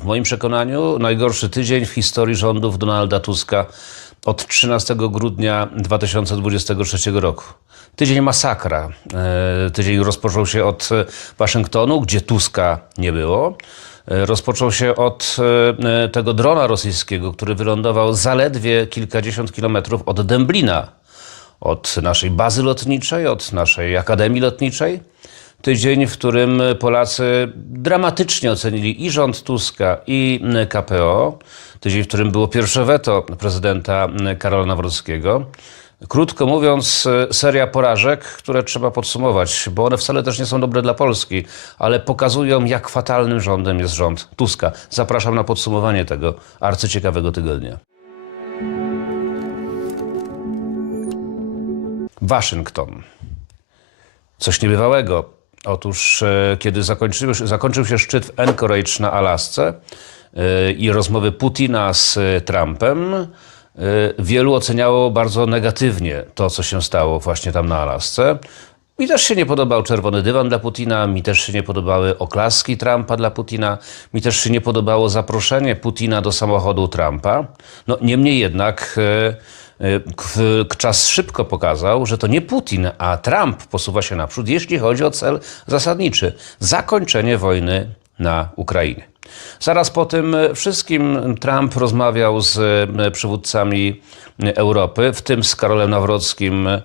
W moim przekonaniu najgorszy tydzień w historii rządów Donalda Tuska od 13 grudnia 2023 roku. Tydzień masakra. E, Tydzień rozpoczął się od e, Waszyngtonu, gdzie Tuska nie było. E, Rozpoczął się od tego drona rosyjskiego, który wylądował zaledwie kilkadziesiąt kilometrów od Dęblina, od naszej bazy lotniczej, od naszej Akademii Lotniczej. Tydzień, w którym Polacy dramatycznie ocenili i rząd Tuska, i KPO. Tydzień, w którym było pierwsze weto prezydenta Karola Nawrockiego. Krótko mówiąc, seria porażek, które trzeba podsumować, bo one wcale też nie są dobre dla Polski, ale pokazują, jak fatalnym rządem jest rząd Tuska. Zapraszam na podsumowanie tego arcyciekawego tygodnia. Waszyngton. Coś niebywałego. Otóż, e, kiedy zakończył, zakończył się szczyt w Anchorage na Alasce e, i rozmowy Putina z e, Trumpem, wielu oceniało bardzo negatywnie to, co się stało właśnie tam na Alasce. Mi też się nie podobał czerwony dywan dla Putina, mi też się nie podobały oklaski Trumpa dla Putina, mi też się nie podobało zaproszenie Putina do samochodu Trumpa. No, niemniej jednak czas szybko pokazał, że to nie Putin, a Trump posuwa się naprzód, jeśli chodzi o cel zasadniczy zakończenie wojny na Ukrainie. Zaraz po tym wszystkim Trump rozmawiał z e, przywódcami Europy, w tym z Karolem Nawrockim e,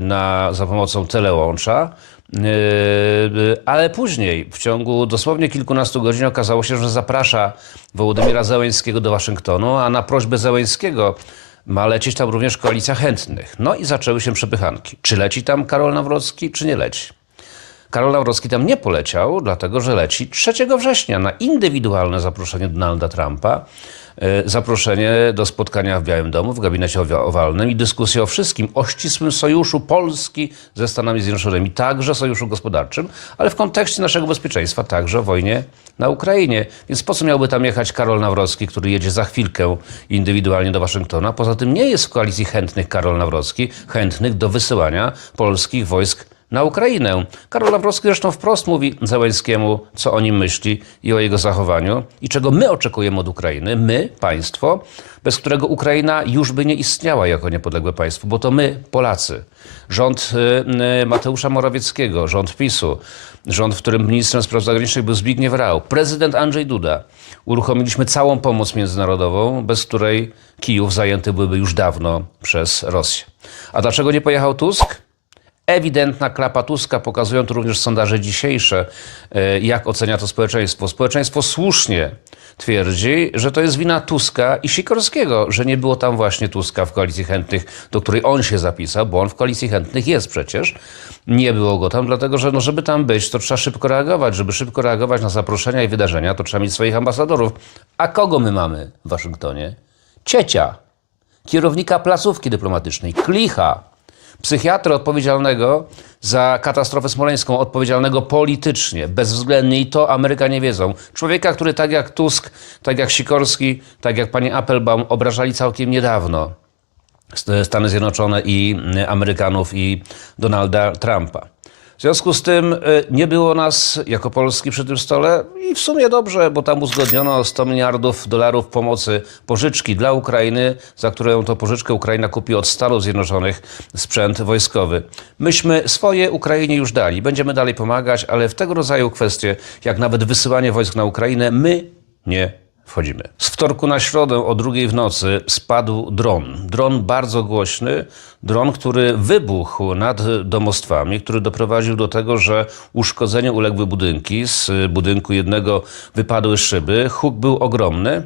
na, za pomocą telełącza. E, Ale później, w ciągu dosłownie kilkunastu godzin, okazało się, że zaprasza Wołodymira Zełęńskiego do Waszyngtonu, a na prośbę Zełęńskiego ma lecieć tam również koalicja chętnych. No i zaczęły się przepychanki. Czy leci tam Karol Nawrocki, czy nie leci? Karol Nawrocki tam nie poleciał, dlatego że leci 3 września na indywidualne zaproszenie Donalda Trumpa. E, Zaproszenie do spotkania w Białym Domu, w gabinecie owa- owalnym i dyskusję o wszystkim, o ścisłym sojuszu Polski ze Stanami Zjednoczonymi, także sojuszu gospodarczym, ale w kontekście naszego bezpieczeństwa, także o wojnie na Ukrainie. Więc po co miałby tam jechać Karol Nawrocki, który jedzie za chwilkę indywidualnie do Waszyngtona? Poza tym nie jest w koalicji chętnych Karol Nawrocki, chętnych do wysyłania polskich wojsk na Ukrainę. Karol Nawrocki zresztą wprost mówi Zełenskiemu, co o nim myśli i o jego zachowaniu i czego my oczekujemy od Ukrainy. My, państwo, bez którego Ukraina już by nie istniała jako niepodległe państwo, bo to my, Polacy. Rząd y, y, Mateusza Morawieckiego, rząd PiSu, rząd, w którym ministrem spraw zagranicznych był Zbigniew Rau, prezydent Andrzej Duda. Uruchomiliśmy całą pomoc międzynarodową, bez której Kijów zajęty byłby już dawno przez Rosję. A dlaczego nie pojechał Tusk? Ewidentna klapa Tuska, pokazują to również sondaże dzisiejsze, e, jak ocenia to społeczeństwo. Społeczeństwo słusznie twierdzi, że to jest wina Tuska i Sikorskiego, że nie było tam właśnie Tuska w koalicji chętnych, do której on się zapisał, bo on w koalicji chętnych jest przecież. Nie było go tam, dlatego że no, żeby tam być, to trzeba szybko reagować. Żeby szybko reagować na zaproszenia i wydarzenia, to trzeba mieć swoich ambasadorów. A kogo my mamy w Waszyngtonie? Ciecia, kierownika placówki dyplomatycznej, Klicha, psychiatra odpowiedzialnego za katastrofę smoleńską, odpowiedzialnego politycznie, bezwzględnie i to Amerykanie wiedzą. Człowieka, który tak jak Tusk, tak jak Sikorski, tak jak pani Applebaum obrażali całkiem niedawno Stany Zjednoczone i Amerykanów i Donalda Trumpa. W związku z tym y, nie było nas jako Polski przy tym stole i w sumie dobrze, bo tam uzgodniono 100 miliardów dolarów pomocy, pożyczki dla Ukrainy, za którą to pożyczkę Ukraina kupi od Stanów Zjednoczonych sprzęt wojskowy. Myśmy swoje Ukrainie już dali, będziemy dalej pomagać, ale w tego rodzaju kwestie, jak nawet wysyłanie wojsk na Ukrainę, my nie wchodzimy. Z wtorku na środę o drugiej w nocy spadł dron. Dron bardzo głośny, dron, który wybuchł nad domostwami, który doprowadził do tego, że uszkodzeniu uległy budynki. Z budynku jednego wypadły szyby. Huk był ogromny.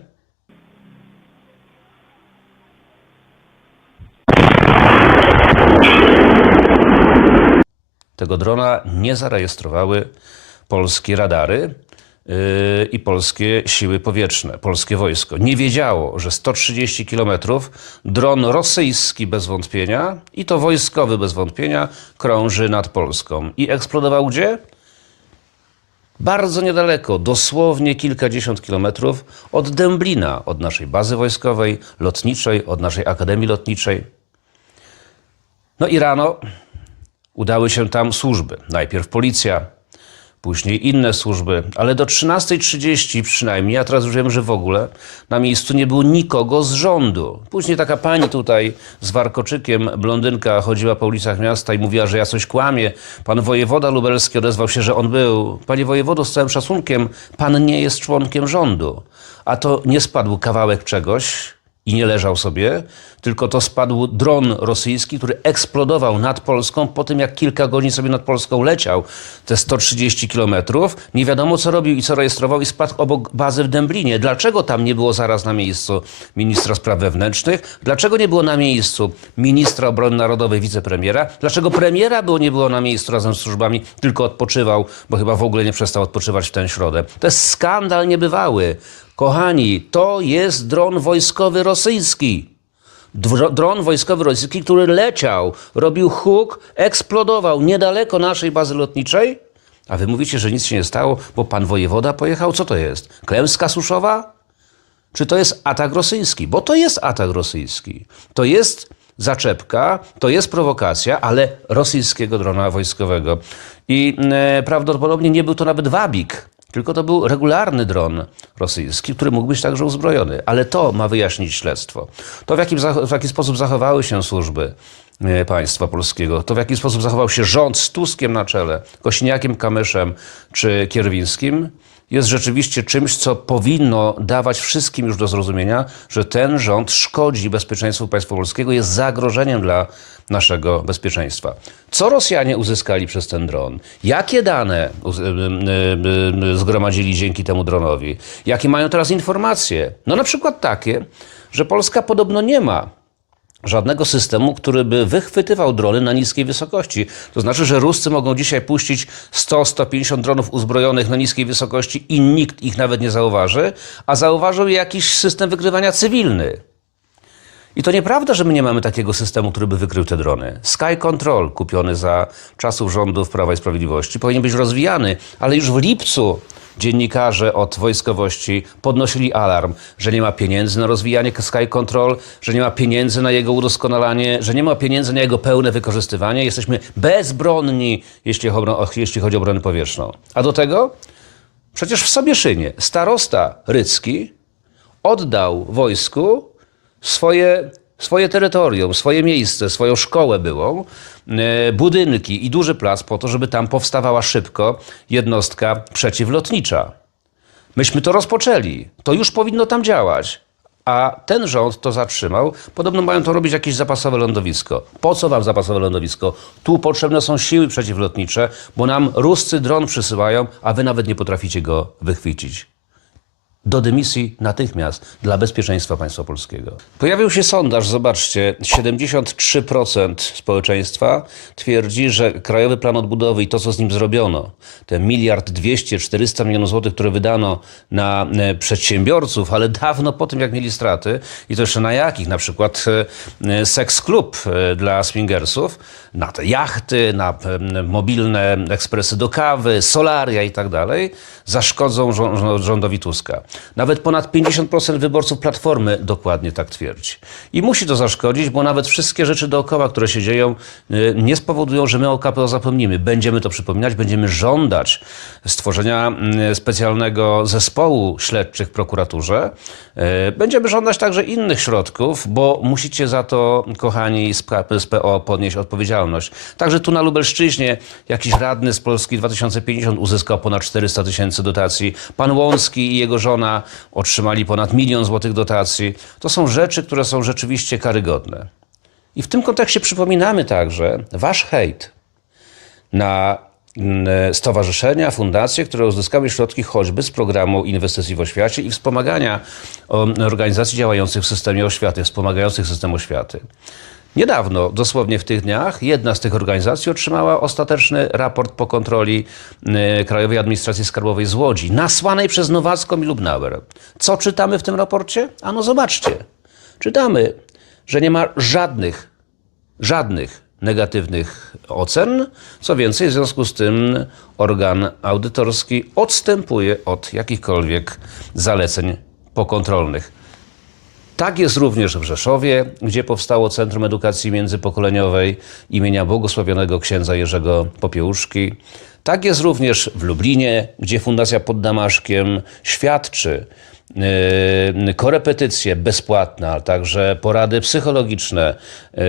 Tego drona nie zarejestrowały polskie radary i polskie siły powietrzne, polskie wojsko. Nie wiedziało, że 130 kilometrów dron rosyjski bez wątpienia i to wojskowy bez wątpienia krąży nad Polską. I eksplodował gdzie? Bardzo niedaleko, dosłownie kilkadziesiąt kilometrów od Dęblina, od naszej bazy wojskowej, lotniczej, od naszej akademii lotniczej. No i rano udały się tam służby. Najpierw policja, później inne służby, ale do 13.30 przynajmniej, a teraz już wiem, że w ogóle na miejscu nie było nikogo z rządu. Później taka pani tutaj z warkoczykiem, blondynka, chodziła po ulicach miasta i mówiła, że ja coś kłamię. Pan wojewoda lubelski odezwał się, że on był. Panie wojewodo, z całym szacunkiem, pan nie jest członkiem rządu. A to nie spadł kawałek czegoś, i nie leżał sobie, tylko to spadł dron rosyjski, który eksplodował nad Polską po tym, jak kilka godzin sobie nad Polską leciał te 130 kilometrów. Nie wiadomo, co robił i co rejestrował i spadł obok bazy w Dęblinie. Dlaczego tam nie było zaraz na miejscu ministra spraw wewnętrznych? Dlaczego nie było na miejscu ministra obrony narodowej, wicepremiera? Dlaczego premiera było, nie było na miejscu razem z służbami, tylko odpoczywał, bo chyba w ogóle nie przestał odpoczywać w tę środę? To jest skandal niebywały. Kochani, to jest dron wojskowy rosyjski. Dro- Dron wojskowy rosyjski, który leciał, robił huk, eksplodował niedaleko naszej bazy lotniczej. A wy mówicie, że nic się nie stało, bo pan wojewoda pojechał? Co to jest? Klęska suszowa? Czy to jest atak rosyjski? Bo to jest atak rosyjski. To jest zaczepka, to jest prowokacja, ale rosyjskiego drona wojskowego. I e, prawdopodobnie nie był to nawet wabik, tylko to był regularny dron rosyjski, który mógł być także uzbrojony. Ale to ma wyjaśnić śledztwo. To, w jaki, w jaki sposób zachowały się służby e, państwa polskiego, to w jaki sposób zachował się rząd z Tuskiem na czele, Kośniakiem, Kamyszem czy Kierwińskim, jest rzeczywiście czymś, co powinno dawać wszystkim już do zrozumienia, że ten rząd szkodzi bezpieczeństwu państwa polskiego, jest zagrożeniem dla naszego bezpieczeństwa. Co Rosjanie uzyskali przez ten dron? Jakie dane y, y, y, zgromadzili dzięki temu dronowi? Jakie mają teraz informacje? No na przykład takie, że Polska podobno nie ma żadnego systemu, który by wychwytywał drony na niskiej wysokości. To znaczy, że Ruscy mogą dzisiaj puścić 100-150 dronów uzbrojonych na niskiej wysokości i nikt ich nawet nie zauważy, a zauważył jakiś system wykrywania cywilny. I to nieprawda, że my nie mamy takiego systemu, który by wykrył te drony. Sky Control, kupiony za czasów rządów Prawa i Sprawiedliwości, powinien być rozwijany, ale już w lipcu dziennikarze od wojskowości podnosili alarm, że nie ma pieniędzy na rozwijanie Sky Control, że nie ma pieniędzy na jego udoskonalanie, że nie ma pieniędzy na jego pełne wykorzystywanie. Jesteśmy bezbronni, jeśli jeśli chodzi o obronę powietrzną. A do tego przecież w Sobieszynie starosta Rycki oddał wojsku swoje, swoje terytorium, swoje miejsce, swoją szkołę byłą, e, budynki i duży plac po to, żeby tam powstawała szybko jednostka przeciwlotnicza. Myśmy to rozpoczęli. To już powinno tam działać. A ten rząd to zatrzymał. Podobno mają to robić jakieś zapasowe lądowisko. Po co wam zapasowe lądowisko? Tu potrzebne są siły przeciwlotnicze, bo nam Ruscy dron przysyłają, a wy nawet nie potraficie go wychwycić do dymisji natychmiast dla bezpieczeństwa państwa polskiego. Pojawił się sondaż, zobaczcie, 73% społeczeństwa twierdzi, że Krajowy Plan Odbudowy i to, co z nim zrobiono, te miliard 200, 400 milionów złotych, które wydano na e, przedsiębiorców, ale dawno po tym, jak mieli straty i to jeszcze na jakich, na przykład e, seks klub e, dla swingersów, na te jachty, na e, mobilne ekspresy do kawy, solaria i tak dalej, zaszkodzą rządowi Tuska. Nawet ponad 50% wyborców Platformy dokładnie tak twierdzi. I musi to zaszkodzić, bo nawet wszystkie rzeczy dookoła, które się dzieją, y, nie spowodują, że my o KPO zapomnimy. Będziemy to przypominać, będziemy żądać stworzenia y, specjalnego zespołu śledczych w prokuraturze. Y, Będziemy żądać także innych środków, bo musicie za to, kochani z PO, podnieść odpowiedzialność. Także tu na Lubelszczyźnie jakiś radny z Polski 2050 uzyskał ponad 400 tysięcy dotacji. Pan Łącki i jego żona otrzymali ponad milion złotych dotacji. To są rzeczy, które są rzeczywiście karygodne. I w tym kontekście przypominamy także wasz hejt na mm, stowarzyszenia, fundacje, które uzyskały środki choćby z programu inwestycji w oświacie i wspomagania organizacji działających w systemie oświaty, wspomagających system oświaty. Niedawno, dosłownie w tych dniach, jedna z tych organizacji otrzymała ostateczny raport po kontroli y, Krajowej Administracji Skarbowej z Łodzi, nasłanej przez Nowacką i Lubnauer. Co czytamy w tym raporcie? Ano zobaczcie. Czytamy, że nie ma żadnych żadnych negatywnych ocen. Co więcej, w związku z tym organ audytorski odstępuje od jakichkolwiek zaleceń pokontrolnych. Tak jest również w Rzeszowie, gdzie powstało Centrum Edukacji Międzypokoleniowej imienia błogosławionego księdza Jerzego Popiełuszki. Tak jest również w Lublinie, gdzie Fundacja pod Damaszkiem świadczy yy, korepetycje bezpłatne, a także porady psychologiczne yy,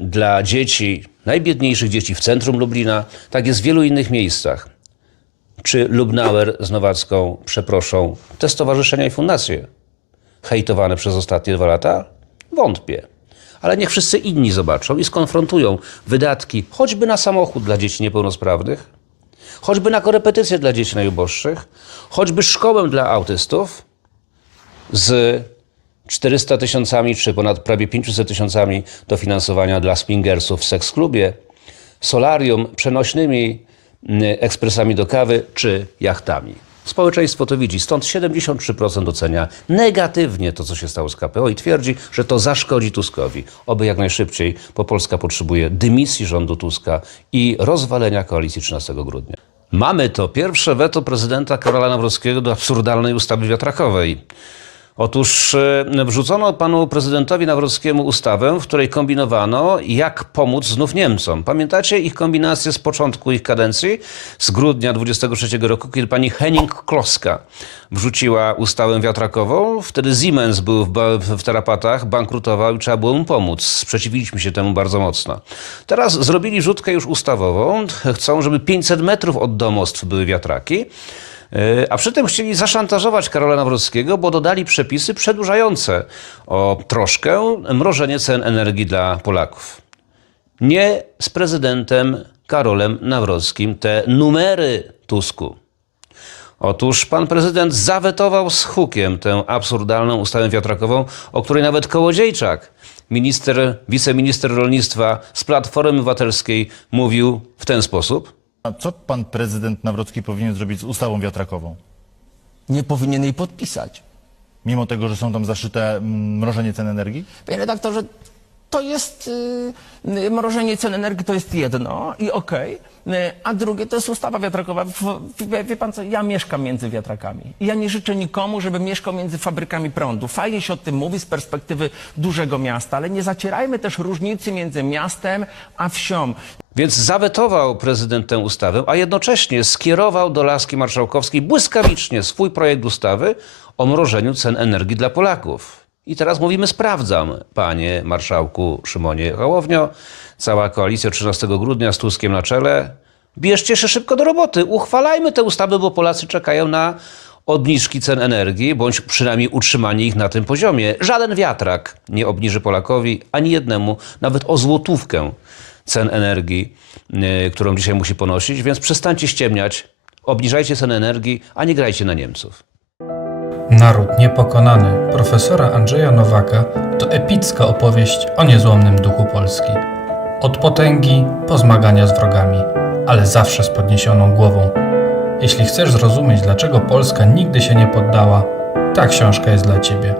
dla dzieci, najbiedniejszych dzieci w centrum Lublina. Tak jest w wielu innych miejscach. Czy Lubnauer z Nowacką przeproszą te stowarzyszenia i fundacje hejtowane przez ostatnie dwa lata? Wątpię. Ale niech wszyscy inni zobaczą i skonfrontują wydatki choćby na samochód dla dzieci niepełnosprawnych, choćby na korepetycje dla dzieci najuboższych, choćby szkołę dla autystów z 400 tysiącami czy ponad prawie 500 tysiącami dofinansowania dla swingersów w seks klubie, solarium przenośnymi mm, ekspresami do kawy czy jachtami. Społeczeństwo to widzi, stąd 73% ocenia negatywnie to, co się stało z KPO i twierdzi, że to zaszkodzi Tuskowi. Oby jak najszybciej, bo Polska potrzebuje dymisji rządu Tuska i rozwalenia koalicji 13 grudnia. Mamy to pierwsze weto prezydenta Karola Nawrockiego do absurdalnej ustawy wiatrakowej. Otóż e, wrzucono panu prezydentowi Nawrockiemu ustawę, w której kombinowano, jak pomóc znów Niemcom. Pamiętacie ich kombinację z początku ich kadencji, z grudnia 23 roku, kiedy pani Henning Kloska wrzuciła ustawę wiatrakową. Wtedy Siemens był w, w tarapatach, bankrutował i trzeba było mu pomóc. Sprzeciwiliśmy się temu bardzo mocno. Teraz zrobili rzutkę już ustawową. Chcą, żeby 500 metrów od domostw były wiatraki. E, A przy tym chcieli zaszantażować Karola Nawrockiego, bo dodali przepisy przedłużające o troszkę mrożenie cen energii dla Polaków. Nie z prezydentem Karolem Nawrockim te numery Tusku. Otóż pan prezydent zawetował z hukiem tę absurdalną ustawę wiatrakową, o której nawet Kołodziejczak, minister, wiceminister rolnictwa z Platformy Obywatelskiej mówił w ten sposób. A co pan prezydent Nawrocki powinien zrobić z ustawą wiatrakową? Nie powinien jej podpisać. Mimo tego, że są tam zaszyte mm, mrożenie cen energii? Panie redaktorze, to jest y, y, mrożenie cen energii, to jest jedno i okej, y, a drugie to jest ustawa wiatrakowa. Wie, wie pan co, ja mieszkam między wiatrakami. Ja nie życzę nikomu, żeby mieszkał między fabrykami prądu. Fajnie się o tym mówi z perspektywy dużego miasta, ale nie zacierajmy też różnicy między miastem a wsią. Więc zawetował prezydent tę ustawę, a jednocześnie skierował do Laski Marszałkowskiej błyskawicznie swój projekt ustawy o mrożeniu cen energii dla Polaków. I teraz mówimy sprawdzam, panie marszałku Szymonie Hołownio, cała koalicja 13 grudnia z Tuskiem na czele. Bierzcie się szybko do roboty, uchwalajmy te ustawy, bo Polacy czekają na obniżki cen energii, bądź przynajmniej utrzymanie ich na tym poziomie. Żaden wiatrak nie obniży Polakowi ani jednemu, nawet o złotówkę cen energii, yy, którą dzisiaj musi ponosić, więc przestańcie ściemniać, obniżajcie ceny energii, a nie grajcie na Niemców. Naród niepokonany profesora Andrzeja Nowaka to epicka opowieść o niezłomnym duchu Polski. Od potęgi po zmagania z wrogami, ale zawsze z podniesioną głową. Jeśli chcesz zrozumieć, dlaczego Polska nigdy się nie poddała, ta książka jest dla Ciebie.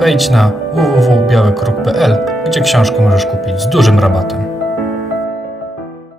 Wejdź na www.białykruk.pl, gdzie książkę możesz kupić z dużym rabatem.